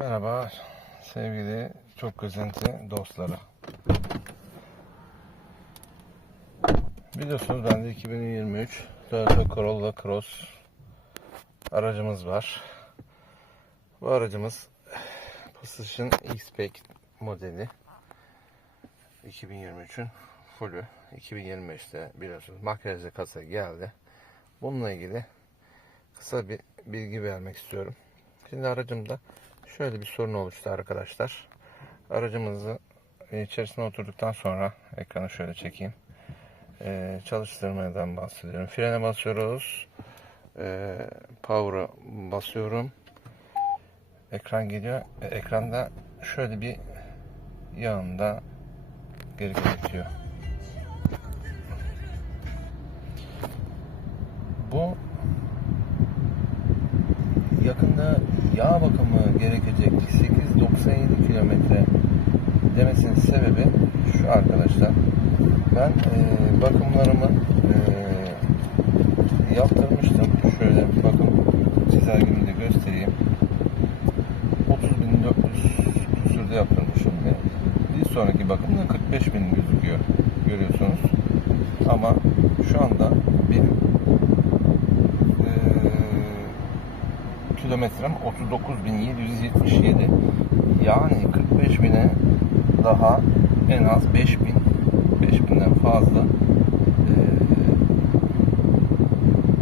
Merhaba sevgili çok gözenti dostları. Biliyorsunuz bende 2023 Toyota Corolla Cross aracımız var. Bu aracımız Precision X-Pack modeli 2023'ün fullü 2025'te biliyorsunuz makyajlı kasa geldi. Bununla ilgili kısa bir bilgi vermek istiyorum. Şimdi aracımda şöyle bir sorun oluştu arkadaşlar. Aracımızı içerisine oturduktan sonra ekranı şöyle çekeyim. Ee, çalıştırmadan bahsediyorum. Frene basıyoruz. Ee, power'a basıyorum. Ekran geliyor. E, ekranda şöyle bir yanında geri getiriyor. Bu yakında yağ bakımı gerekecek 897 kilometre demesinin sebebi şu arkadaşlar. Ben e, bakımlarımı e, yaptırmıştım. Şöyle bakım çizelgemi de göstereyim. 30.400 küsürde yaptırmışım. Ve bir sonraki bakımda 45.000 gözüküyor. Görüyorsunuz. Ama şu anda benim e, kilometrem 39.777 yani 45 bine daha en az 5000 5000'den fazla e,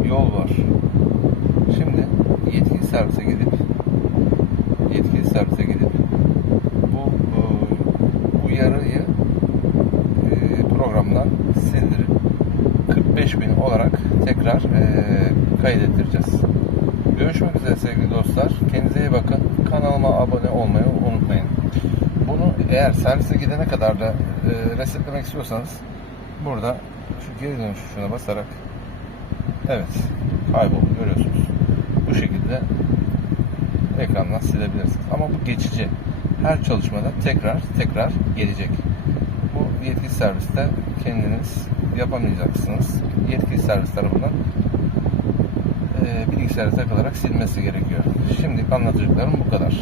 yol var. Şimdi yetkili servise gidip yetkili servise gidip bu e, uyarıyı e, programdan sildirip 45 bin olarak tekrar e, kaydettireceğiz. Görüşmek üzere sevgili dostlar. Kendinize iyi bakın. Kanalıma abone olmayı unutmayın. Bunu eğer servise gidene kadar da e, resetlemek istiyorsanız burada şu geri dönüş tuşuna basarak evet kayboldu görüyorsunuz. Bu şekilde ekrandan silebilirsiniz. Ama bu geçici. Her çalışmada tekrar tekrar gelecek. Bu yetkili serviste kendiniz yapamayacaksınız. Yetkili servis tarafından e, bilgisayara takılarak silmesi gerekiyor. Şimdi anlatacaklarım bu kadar.